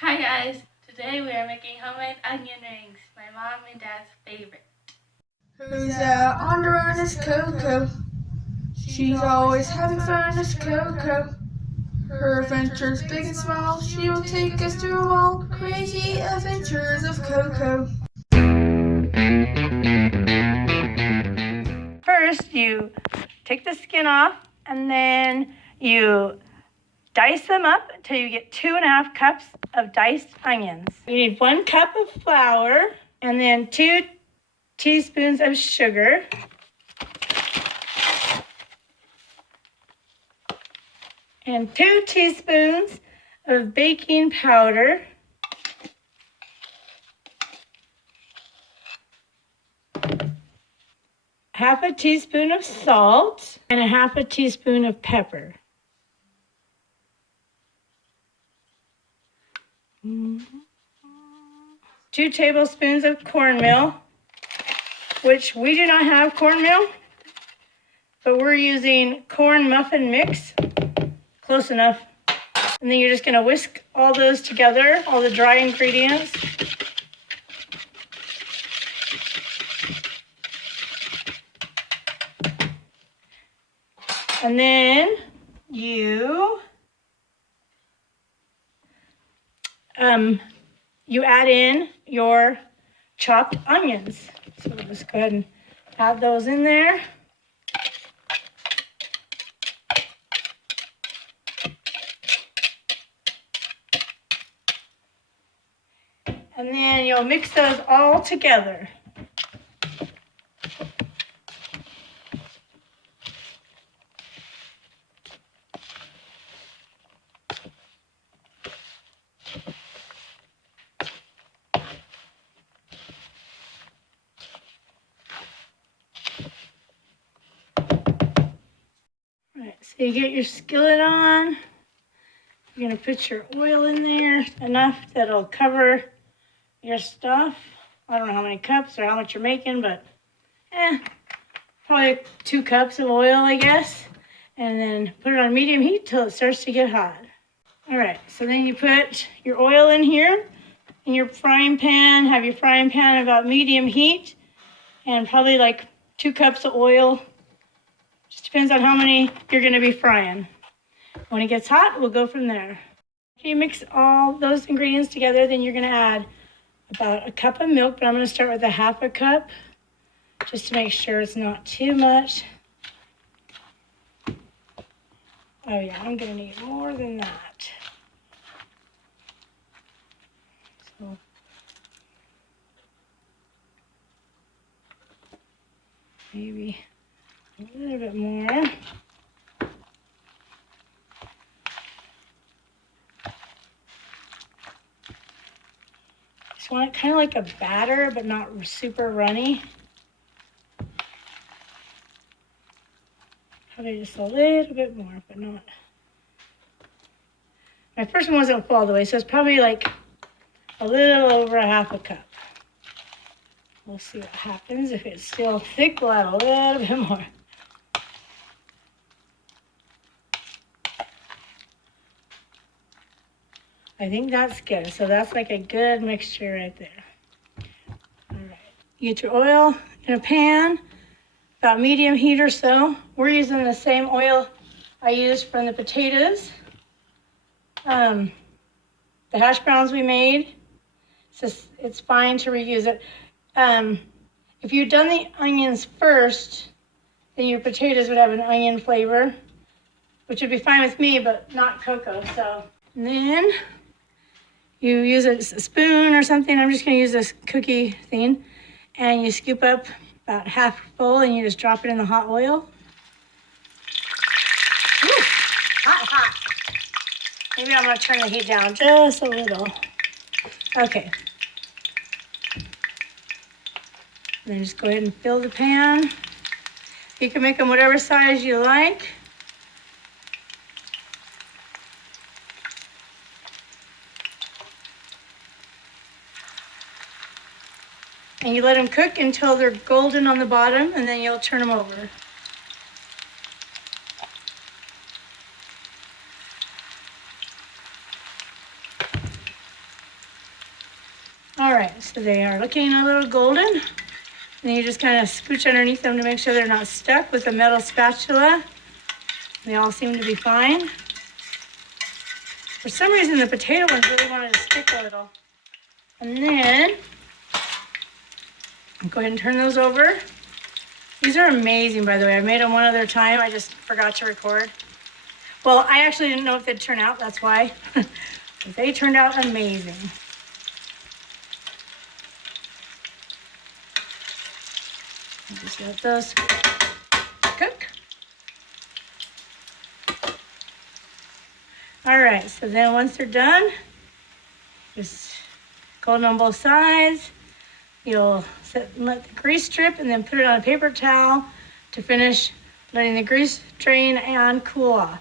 Hi guys, today we are making homemade onion rings, my mom and dad's favorite. Who's on the run is CoCo. She's always having fun is CoCo. Her adventures big and small, she will take us through all crazy adventures of CoCo. First, you take the skin off and then you dice them up until you get 2.5 cups of diced onions. You need 1 cup of flour and then 2 teaspoons of sugar. And 2 teaspoons of baking powder. Half a teaspoon of salt and 1/2 teaspoon of pepper. Mm-hmm. 2 tablespoons of cornmeal, which we do not have cornmeal, but we're using corn muffin mix. Close enough. And then you're just gonna whisk all those together, all the dry ingredients. And then you add in your chopped onions. So we'll just go ahead and add those in there. And then you'll mix those all together. Alright, so you get your skillet on. You're gonna put your oil in there, enough that it'll cover your stuff. I don't know how many cups or how much you're making, but probably 2 cups of oil, I guess. And then put it on medium heat till it starts to get hot. Alright, so then you put your oil in here in your frying pan. Have your frying pan about medium heat and probably like 2 cups of oil. Just depends on how many you're gonna be frying. When it gets hot, we'll go from there. After you mix all those ingredients together, then you're gonna add about 1 cup of milk, but I'm gonna start with 1/2 cup just to make sure it's not too much. Oh yeah, I'm gonna need more than that. So maybe a little bit more. Just want it kind of like a batter, but not super runny. Probably just a little bit more, but not. My first one wasn't full all the way, so it's probably like a little over 1/2 cup. We'll see what happens. If it's still thick, we'll add a little bit more. I think that's good. So that's like a good mixture right there. All right. You get your oil in a pan, about medium heat or so. We're using the same oil I used from the potatoes. The hash browns we made. It's fine to reuse it. If you'd done the onions first, then your potatoes would have an onion flavor, which would be fine with me, but not CoCo. So and then you use a spoon or something. I'm just gonna use this cookie thing, and you scoop up about half full, and you just drop it in the hot oil. Ooh, hot. Maybe I'm gonna turn the heat down just a little. Okay. And then just go ahead and fill the pan. You can make them whatever size you like. And you let them cook until they're golden on the bottom, and then you'll turn them over. so they are looking a little golden. And you just kind of scooch underneath them to make sure they're not stuck with a metal spatula. They all seem to be fine. For some reason, the potato ones really wanted to stick a little. And then, go ahead and turn those over. These are amazing, by the way. I made them one other time. I just forgot to record. Well, I actually didn't know if they'd turn out. That's why. But they turned out amazing. Just let those cook. All right, so then once they're done, just golden on both sides. You'll let the grease drip and then put it on a paper towel to finish letting the grease drain and cool off.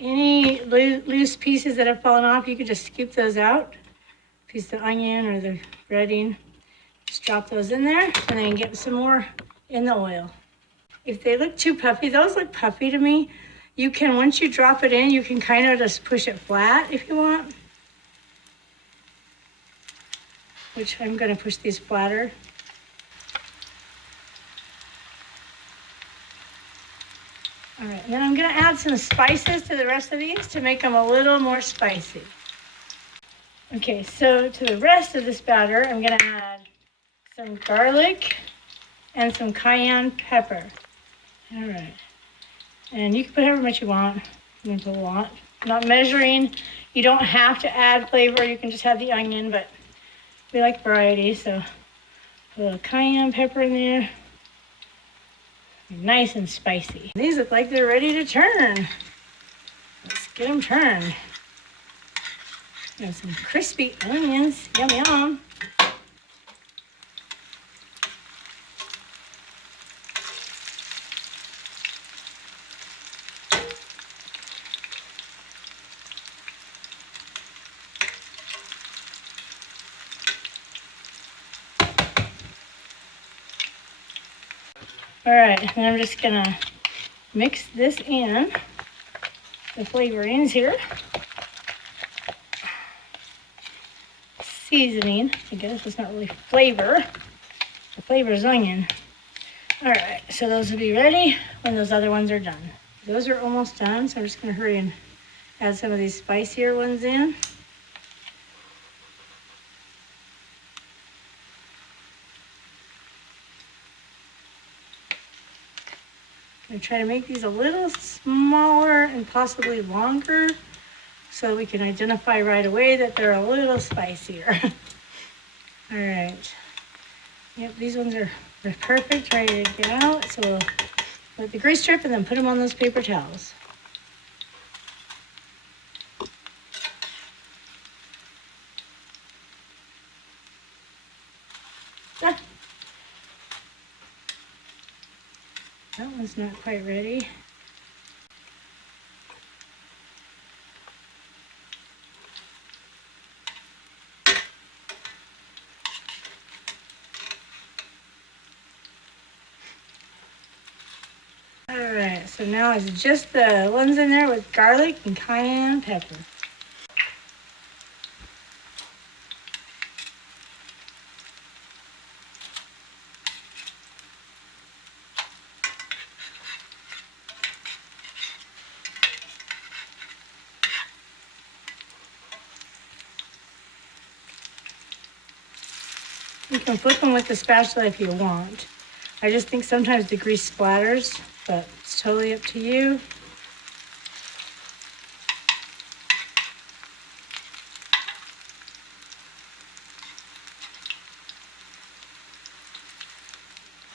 Any loose pieces that have fallen off, you can just scoop those out. Piece of onion or the breading, just drop those in there and then get some more in the oil. If they look too puffy, those look puffy to me. You can, once you drop it in, you can kind of just push it flat if you want. Which I'm gonna push these flatter. All right, then I'm gonna add some spices to the rest of these to make them a little more spicy. Okay, so to the rest of this batter, I'm gonna add some garlic and some cayenne pepper. All right, and you can put however much you want. I'm gonna put a lot. I'm not measuring. You don't have to add flavor. You can just have the onion, but we like variety, so put a little cayenne pepper in there. Nice and spicy. These look like they're ready to turn. Let's get them turned. And some crispy onions. Yum, yum. All right, and I'm just gonna mix this in, the flavorings here. Seasoning, I guess it's not really flavor. The flavor is onion. All right, so those will be ready when those other ones are done. Those are almost done, so I'm just gonna hurry and add some of these spicier ones in. I'm trying to make these a little smaller and possibly longer so we can identify right away that they're a little spicier. All right. Yep, these ones are perfect, ready to get out. So we'll let the grease drip and then put them on those paper towels. Ah. That one's not quite ready. All right, so now it's just the ones in there with garlic and cayenne pepper. You can flip them with the spatula if you want. I just think sometimes the grease splatters, but it's totally up to you.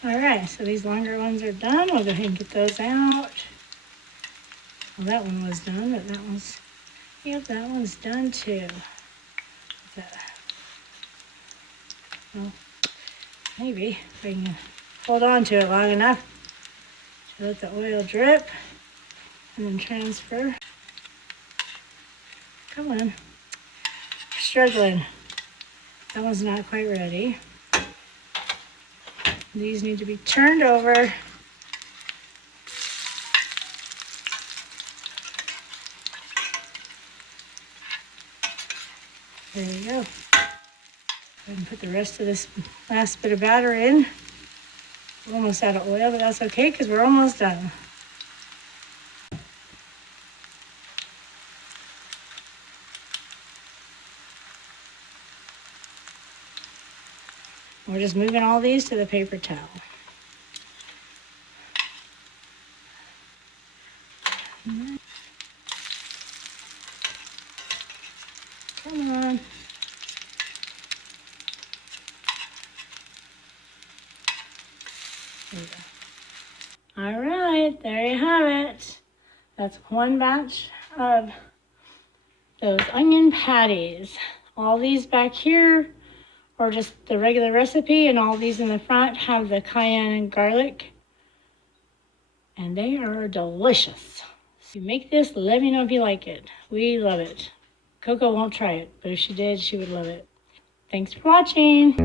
All right, so these longer ones are done. We'll go ahead and get those out. Well, that one was done, but that one's Yep, that one's done too. Well, maybe if I can hold on to it long enough to let the oil drip and then transfer. Come on. Struggling. That one's not quite ready. These need to be turned over. There we go. I can put the rest of this last bit of batter in. We're almost out of oil, but that's okay because we're almost done. We're just moving all these to the paper towel. Come on. There you go. All right, there you have it. That's one batch of those onion patties. All these back here are just the regular recipe, and all these in the front have the cayenne and garlic. And they are delicious. If you make this, let me know if you like it. We love it. CoCo won't try it, but if she did, she would love it. Thanks for watching.